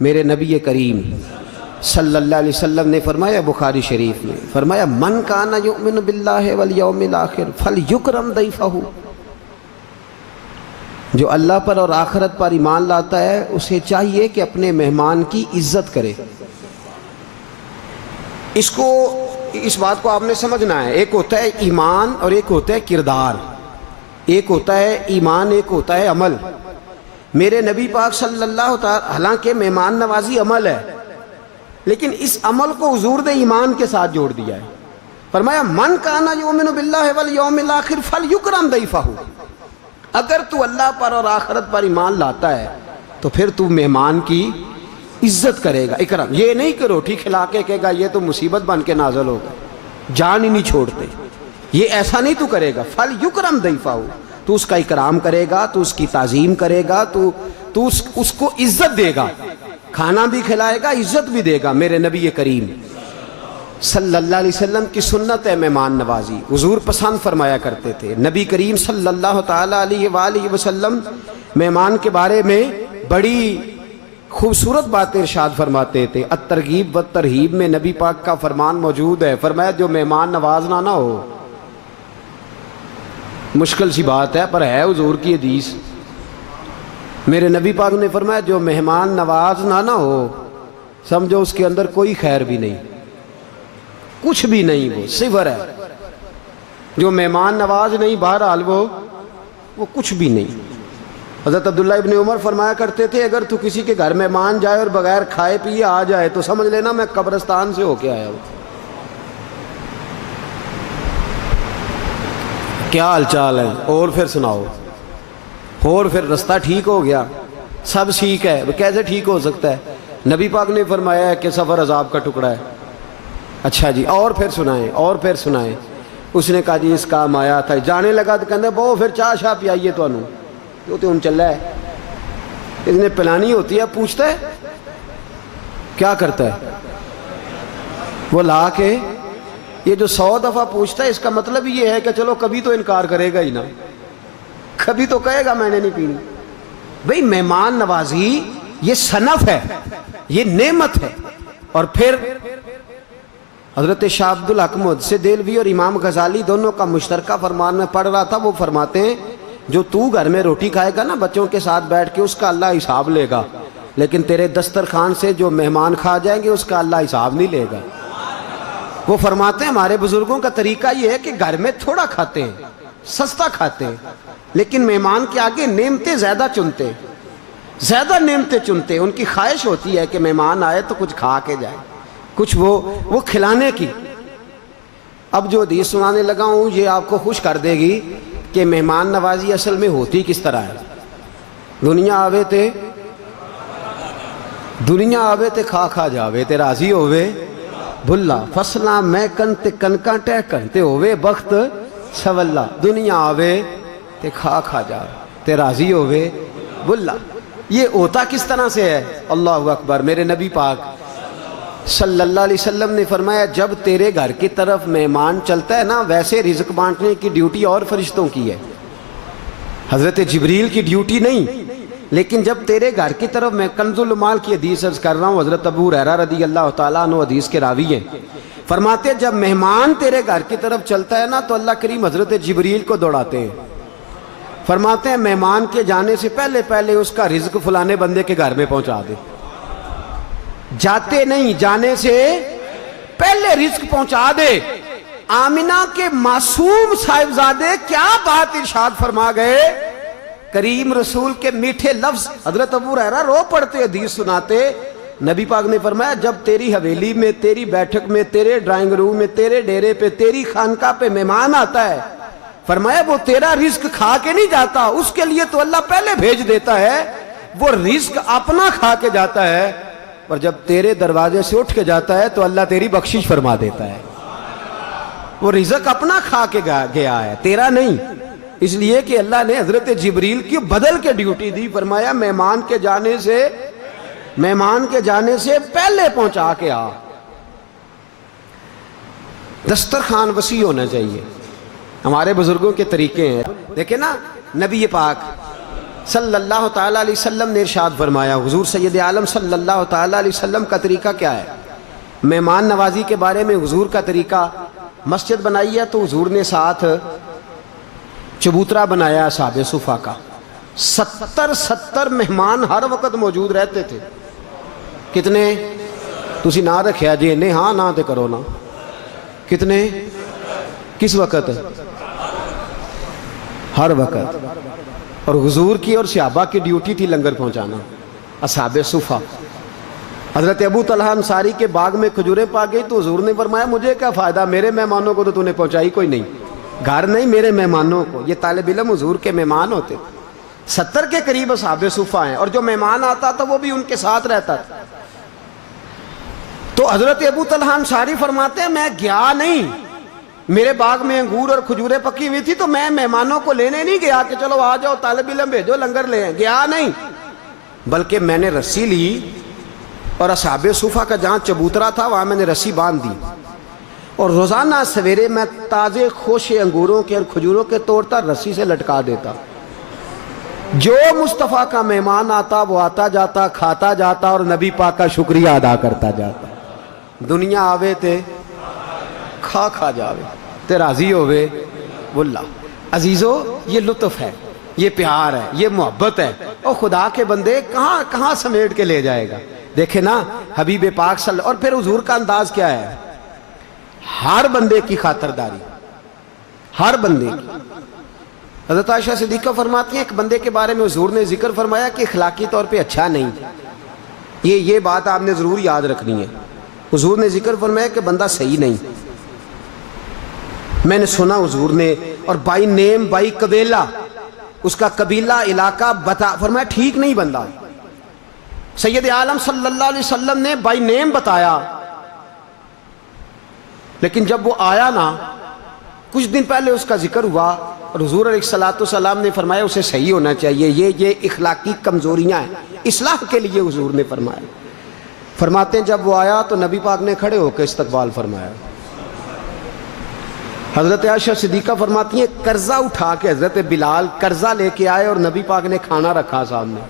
میرے نبی کریم صلی اللہ علیہ وسلم نے فرمایا، بخاری شریف میں فرمایا، من کان یؤمن باللہ والیوم الآخر فلیکرم ضیفہ، جو اللہ پر اور آخرت پر ایمان لاتا ہے اسے چاہیے کہ اپنے مہمان کی عزت کرے۔ اس بات کو آپ نے سمجھنا ہے، ایک ہوتا ہے ایمان اور ایک ہوتا ہے کردار، ایک ہوتا ہے ایمان، ایک ہوتا ہے عمل۔ میرے نبی پاک صلی اللہ تعالی، حالانکہ مہمان نوازی عمل ہے، لیکن اس عمل کو حضور نے ایمان کے ساتھ جوڑ دیا ہے۔ فرمایا من کان یؤمن باللہ والیوم الآخر فلیکرم ضیفہ، اگر تو اللہ پر اور آخرت پر ایمان لاتا ہے تو پھر تو مہمان کی عزت کرے گا، اکرام۔ یہ نہیں کہ روٹی کھلا کے کہے گا یہ تو مصیبت بن کے نازل ہوگا، جان ہی نہیں چھوڑتے، یہ ایسا نہیں تو کرے گا۔ فلیکرم ضیفہ، تو اس کا اکرام کرے گا، تو اس کی تعظیم کرے گا، تو اس کو عزت دے گا، کھانا بھی کھلائے گا، عزت بھی دے گا۔ میرے نبی کریم صلی اللہ علیہ وسلم کی سنت ہے مہمان نوازی، حضور پسند فرمایا کرتے تھے۔ نبی کریم صلی اللہ تعالی علیہ وآلہ وسلم مہمان کے بارے میں بڑی خوبصورت باتیں ارشاد فرماتے تھے۔ الترغیب والترہیب میں نبی پاک کا فرمان موجود ہے، فرمایا جو مہمان نوازنا نہ ہو، مشکل سی بات ہے پر ہے حضور کی حدیث۔ میرے نبی پاک نے فرمایا جو مہمان نوازنا نہ ہو، سمجھو اس کے اندر کوئی خیر بھی نہیں، کچھ بھی نہیں، وہ صفر ہے۔ جو مہمان نواز نہیں، بہرحال وہ کچھ بھی نہیں۔ حضرت عبداللہ ابن عمر فرمایا کرتے تھے اگر تو کسی کے گھر مہمان جائے اور بغیر کھائے پیے آ جائے تو سمجھ لینا میں قبرستان سے ہو کے آیا ہوں۔ کیا حال چال ہے؟ اور پھر سناؤ، اور پھر رستہ ٹھیک ہو گیا، سب ٹھیک ہے؟ کیسے ٹھیک ہو سکتا ہے؟ نبی پاک نے فرمایا ہے کہ سفر عذاب کا ٹکڑا ہے۔ اچھا جی، اور پھر سنائیں، اور پھر سنائیں۔ اس نے کہا جی اس کام آیا تھا، جانے لگا تو کہنے بہو پھر چاہ شاہ پیائیے تو انہوں تو ان چل رہا ہے، اس نے پلانی ہوتی ہے، پوچھتا ہے کیا کرتا ہے وہ لا کے، یہ جو 100 دفعہ پوچھتا ہے اس کا مطلب یہ ہے کہ چلو کبھی تو انکار کرے گا ہی نا، کبھی تو کہے گا میں نے نہیں پینی۔ بھئی مہمان نوازی یہ صنف ہے، یہ نعمت ہے۔ اور پھر حضرت شاہ عبد الحق محدث دہلوی اور امام غزالی دونوں کا مشترکہ فرمان میں پڑھ رہا تھا، وہ فرماتے ہیں جو تو گھر میں روٹی کھائے گا نا بچوں کے ساتھ بیٹھ کے، اس کا اللہ حساب لے گا، لیکن تیرے دسترخوان سے جو مہمان کھا جائیں گے اس کا اللہ حساب نہیں لے گا۔ وہ فرماتے ہیں ہمارے بزرگوں کا طریقہ یہ ہے کہ گھر میں تھوڑا کھاتے ہیں، سستا کھاتے ہیں، لیکن مہمان کے آگے نعمتیں زیادہ چنتے، زیادہ نعمتیں چنتے۔ ان کی خواہش ہوتی ہے کہ مہمان آئے تو کچھ کھا کے جائے، کچھ وہ کھلانے کی۔ اب جو حدیث سنانے لگا ہوں یہ آپ کو خوش کر دے گی کہ مہمان نوازی اصل میں ہوتی کس طرح ہے۔ دنیا آوے تے کھا کھا جاوے تے راضی ہووے بھلا، فصلاں میں کن تے کنکاں ٹہ کن تے ہووے بخت سولا، دنیا آوے تے کھا کھا جاوے تے راضی ہووے بھلا۔ یہ ہوتا کس طرح سے ہے؟ اللہ اکبر۔ میرے نبی پاک صلی اللہ علیہ وسلم نے فرمایا جب تیرے گھر کی طرف مہمان چلتا ہے نا، ویسے رزق بانٹنے کی ڈیوٹی اور فرشتوں کی ہے، حضرت جبریل کی ڈیوٹی نہیں۔ لیکن جب تیرے گھر کی طرف، میں کنز المال کی حدیث عرض کر رہا ہوں، حضرت ابو ہریرہ رضی اللہ تعالیٰ عنہ حدیث کے راوی ہیں، فرماتے ہیں جب مہمان تیرے گھر کی طرف چلتا ہے نا تو اللہ کریم حضرت جبریل کو دوڑاتے ہیں، فرماتے ہیں مہمان کے جانے سے پہلے پہلے اس کا رزق فلانے بندے کے گھر میں پہنچا دے، جاتے نہیں، جانے سے پہلے رزق پہنچا دے۔ آمنہ کے معصوم صاحبزادے کیا بات ارشاد فرما گئے، کریم رسول کے میٹھے لفظ۔ حضرت ابو ہریرہ رو پڑتے حدیث سناتے، نبی پاک نے فرمایا جب تیری حویلی میں، تیری بیٹھک میں، تیرے ڈرائنگ روم میں، تیرے ڈیرے پہ، تیری خانقاہ پہ مہمان آتا ہے، فرمایا وہ تیرا رزق کھا کے نہیں جاتا، اس کے لیے تو اللہ پہلے بھیج دیتا ہے، وہ رزق اپنا کھا کے جاتا ہے، اور جب تیرے دروازے سے اٹھ کے جاتا ہے تو اللہ تیری بخشش فرما دیتا ہے۔ وہ رزق اپنا کھا کے گیا ہے، تیرا نہیں، اس لیے کہ اللہ نے حضرت جبریل کی بدل کے ڈیوٹی دی، فرمایا مہمان کے جانے سے پہلے پہنچا کے آ۔ دسترخوان وسیع ہونا چاہیے، ہمارے بزرگوں کے طریقے ہیں۔ دیکھیں نا نبی پاک صلی اللہ تعالیٰ علیہ وسلم نے ارشاد فرمایا، حضور سید عالم صلی اللہ تعالیٰ علیہ وسلم کا طریقہ کیا ہے؟ مہمان نوازی کے بارے میں حضور کا طریقہ، مسجد بنائی ہے تو حضور نے ساتھ چبوترا بنایا اصحاب صفا کا، 70 مہمان ہر وقت موجود رہتے تھے۔ کتنے؟ تسی نہ رکھیا جی نے، ہاں نہ تے کرو نا، کتنے؟ کس وقت؟ ہر وقت۔ اور حضور کی اور صحابہ کی ڈیوٹی تھی لنگر پہنچانا، اصحاب صفا۔ حضرت ابو طلحہ انصاری کے باغ میں کھجوریں پا گئی تو حضور نے فرمایا مجھے کیا فائدہ، میرے مہمانوں کو تو نے پہنچائی کوئی نہیں، گھر نہیں میرے مہمانوں کو۔ یہ طالب علم حضور کے مہمان ہوتے، 70 کے قریب اصحاب صفا ہیں، اور جو مہمان آتا تھا وہ بھی ان کے ساتھ رہتا تھا۔ تو حضرت ابو طلحہ انصاری فرماتے ہیں میں گیا نہیں، میرے باغ میں انگور اور کھجوریں پکی ہوئی تھی تو میں مہمانوں کو لینے نہیں گیا کہ چلو آ جاؤ طالب علم بھیجو لنگر لے آئیں، گیا نہیں، بلکہ میں نے رسی لی اور اصحاب صفا کا جہاں چبوترا تھا وہاں میں نے رسی باندھ دی، اور روزانہ سویرے میں تازے خوشے انگوروں کے اور کھجوروں کے توڑتا، رسی سے لٹکا دیتا۔ جو مصطفیٰ کا مہمان آتا وہ آتا جاتا، کھاتا جاتا اور نبی پاک کا شکریہ ادا کرتا جاتا۔ دنیا آوے تے کھا جاوے تے راضی ہوئے واللہ۔ عزیزو یہ لطف ہے، یہ پیار ہے، یہ محبت ہے، اور خدا کے بندے کہاں سمیٹ کے لے جائے گا۔ دیکھیں نا حبیب پاک صلی اللہ، اور پھر حضور کا انداز کیا ہے، ہر بندے کی خاطرداری، ہر بندے کی۔ حضرت عائشہ صدیقہ فرماتی ہیں ایک بندے کے بارے میں حضور نے ذکر فرمایا کہ اخلاقی طور پہ اچھا نہیں، یہ بات آپ نے ضرور یاد رکھنی ہے۔ حضور نے ذکر فرمایا کہ بندہ صحیح نہیں، میں نے سنا حضور نے، اور بائی نیم بائی قبیلہ، اس کا قبیلہ علاقہ بتا، فرمایا ٹھیک نہیں بندہ۔ سید عالم صلی اللہ علیہ وسلم نے بائی نیم بتایا، لیکن جب وہ آیا نا کچھ دن پہلے اس کا ذکر ہوا، اور حضور علیہ السلام نے فرمایا اسے صحیح ہونا چاہیے، یہ اخلاقی کمزوریاں ہیں، اصلاح کے لیے حضور نے فرمایا۔ فرماتے ہیں جب وہ آیا تو نبی پاک نے کھڑے ہو کے استقبال فرمایا۔ حضرت عائشہ صدیقہ فرماتی ہیں قرضہ اٹھا کے حضرت بلال قرضہ لے کے آئے اور نبی پاک نے کھانا رکھا سامنے،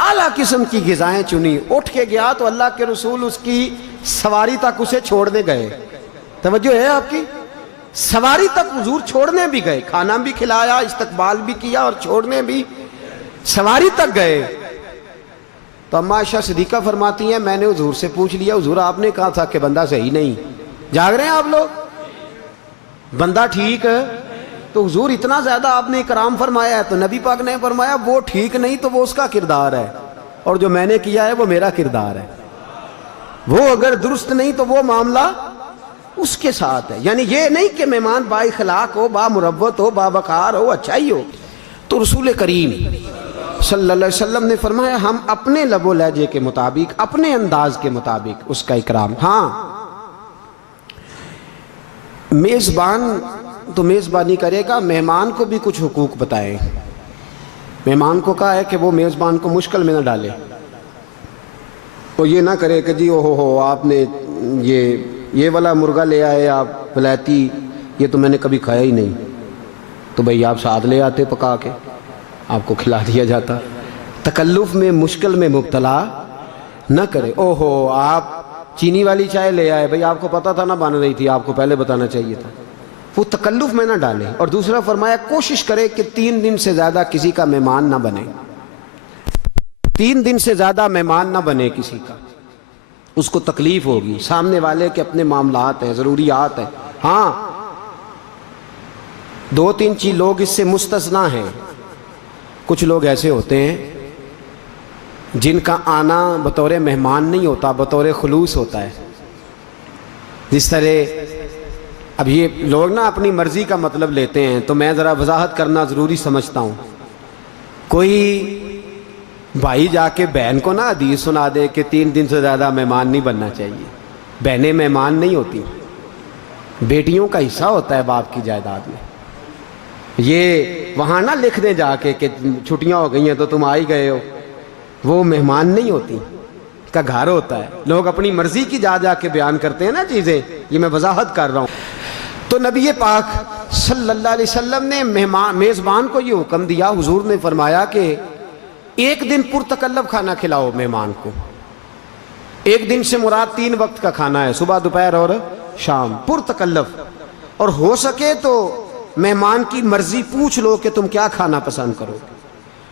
اعلیٰ قسم کی غذائیں چنی، اٹھ کے گیا تو اللہ کے رسول اس کی سواری تک اسے چھوڑنے گئے۔ توجہ ہے آپ کی؟ سواری تک حضور چھوڑنے بھی گئے، کھانا بھی کھلایا، استقبال بھی کیا، اور چھوڑنے بھی سواری تک گئے۔ تو اما عائشہ صدیقہ فرماتی ہیں میں نے حضور سے پوچھ لیا، حضور آپ نے کہا تھا کہ بندہ صحیح نہیں، جاگ رہے ہیں آپ لوگ؟ بندہ ٹھیک ہے تو حضور اتنا زیادہ آپ نے اکرام فرمایا ہے، تو نبی پاک نے فرمایا وہ ٹھیک نہیں تو وہ اس کا کردار ہے، اور جو میں نے کیا ہے وہ میرا کردار ہے۔ وہ اگر درست نہیں تو وہ معاملہ اس کے ساتھ ہے، یعنی یہ نہیں کہ مہمان با اخلاق ہو، با مروت ہو، با وقار ہو، اچھا ہی ہو۔ تو رسول کریم صلی اللہ علیہ وسلم نے فرمایا ہم اپنے لب و لہجے کے مطابق، اپنے انداز کے مطابق اس کا اکرام۔ ہاں میزبان تو میزبانی کرے گا، مہمان کو بھی کچھ حقوق بتائیں۔ مہمان کو کہا ہے کہ وہ میزبان کو مشکل میں نہ ڈالے، وہ یہ نہ کرے کہ جی اوہو آپ نے یہ والا مرغا لے آئے آپ ولایتی، یہ تو میں نے کبھی کھایا ہی نہیں، تو بھئی آپ ساتھ لے آتے پکا کے آپ کو کھلا دیا جاتا۔ تکلف میں مشکل میں مبتلا نہ کرے، اوہو آپ چینی والی چائے لے آئے، بھئی آپ کو پتا تھا نہ بن رہی تھی، آپ کو پہلے بتانا چاہیے تھا، وہ تکلف میں نہ ڈالے۔ اور دوسرا فرمایا کوشش کرے کہ 3 دن سے زیادہ کسی کا مہمان نہ بنے، 3 دن سے زیادہ مہمان نہ بنے کسی کا، اس کو تکلیف ہوگی، سامنے والے کے اپنے معاملات ہیں، ضروریات ہیں۔ ہاں 2-3 چیز لوگ اس سے مستثنا ہیں، کچھ لوگ ایسے ہوتے ہیں جن کا آنا بطور مہمان نہیں ہوتا، بطور خلوص ہوتا ہے۔ جس طرح اب یہ لوگ نا اپنی مرضی کا مطلب لیتے ہیں، تو میں ذرا وضاحت کرنا ضروری سمجھتا ہوں۔ کوئی بھائی جا کے بہن کو نا حدیث سنا دے کہ 3 دن سے زیادہ مہمان نہیں بننا چاہیے، بہنیں مہمان نہیں ہوتی، بیٹیوں کا حصہ ہوتا ہے باپ کی جائیداد میں۔ یہ وہاں نہ لکھ دیں جا کے کہ چھٹیاں ہو گئی ہیں تو تم آ ہی گئے ہو، وہ مہمان نہیں ہوتی، کا گھر ہوتا ہے۔ لوگ اپنی مرضی کی جا کے بیان کرتے ہیں نا چیزیں، یہ میں وضاحت کر رہا ہوں۔ تو نبی پاک صلی اللہ علیہ وسلم نے میزبان کو یہ حکم دیا، حضور نے فرمایا کہ ایک دن پرتکلف کھانا کھلاؤ مہمان کو۔ ایک دن سے مراد 3 وقت کا کھانا ہے، صبح دوپہر اور شام، پرتکلف، اور ہو سکے تو مہمان کی مرضی پوچھ لو کہ تم کیا کھانا پسند کرو،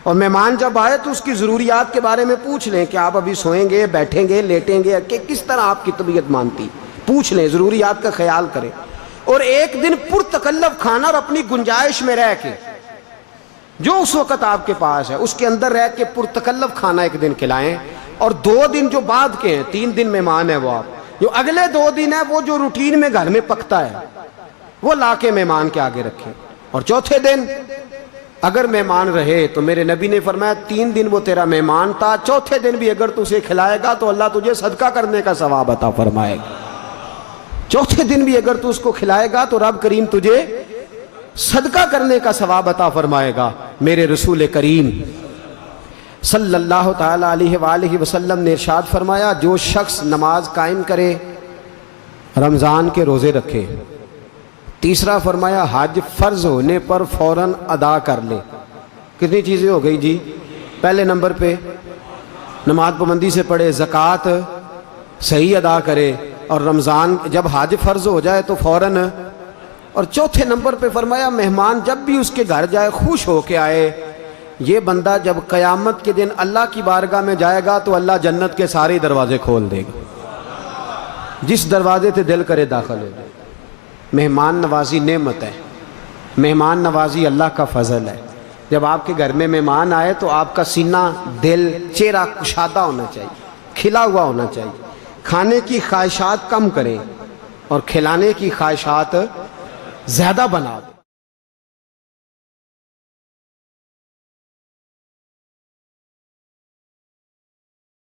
اور مہمان جب آئے تو اس کی ضروریات کے بارے میں پوچھ لیں کہ آپ ابھی سوئیں گے، بیٹھیں گے، لیٹیں گے، کہ کس طرح آپ کی طبیعت مانتی، پوچھ لیں، ضروریات کا خیال کریں۔ اور ایک دن پرتکلف کھانا، اور اپنی گنجائش میں رہ کے جو اس وقت آپ کے پاس ہے اس کے اندر رہ کے پرتکلف کھانا ایک دن کھلائیں، اور 2 دن جو بعد کے ہیں، 3 دن مہمان ہے وہ آپ، جو اگلے 2 دن ہے وہ جو روٹین میں گھر میں پکتا ہے وہ لا کے مہمان کے آگے رکھیں، اور چوتھے دن اگر مہمان رہے تو میرے نبی نے فرمایا 3 دن وہ تیرا مہمان تھا، چوتھے دن بھی اگر تو اسے کھلائے گا تو اللہ تجھے صدقہ کرنے کا ثواب عطا فرمائے گا، چوتھے دن بھی اگر تو اس کو کھلائے گا تو رب کریم تجھے صدقہ کرنے کا ثواب عطا فرمائے گا۔ میرے رسول کریم صلی اللہ تعالی علیہ وآلہ وسلم نے ارشاد فرمایا، جو شخص نماز قائم کرے، رمضان کے روزے رکھے، تیسرا فرمایا حج فرض ہونے پر فوراً ادا کر لے۔ کتنی چیزیں ہو گئی جی؟ پہلے نمبر پہ نماز پابندی سے پڑھے، زکوٰۃ صحیح ادا کرے، اور رمضان جب حج فرض ہو جائے تو فوراً، اور چوتھے نمبر پہ فرمایا مہمان جب بھی اس کے گھر جائے خوش ہو کے آئے۔ یہ بندہ جب قیامت کے دن اللہ کی بارگاہ میں جائے گا تو اللہ جنت کے سارے دروازے کھول دے گا، جس دروازے سے دل کرے داخل ہو جائے۔ مہمان نوازی نعمت ہے، مہمان نوازی اللہ کا فضل ہے۔ جب آپ کے گھر میں مہمان آئے تو آپ کا سینہ، دل، چہرہ کشادہ ہونا چاہیے، کھلا ہوا ہونا چاہیے۔ کھانے کی خواہشات کم کریں اور کھلانے کی خواہشات زیادہ بنا دیں۔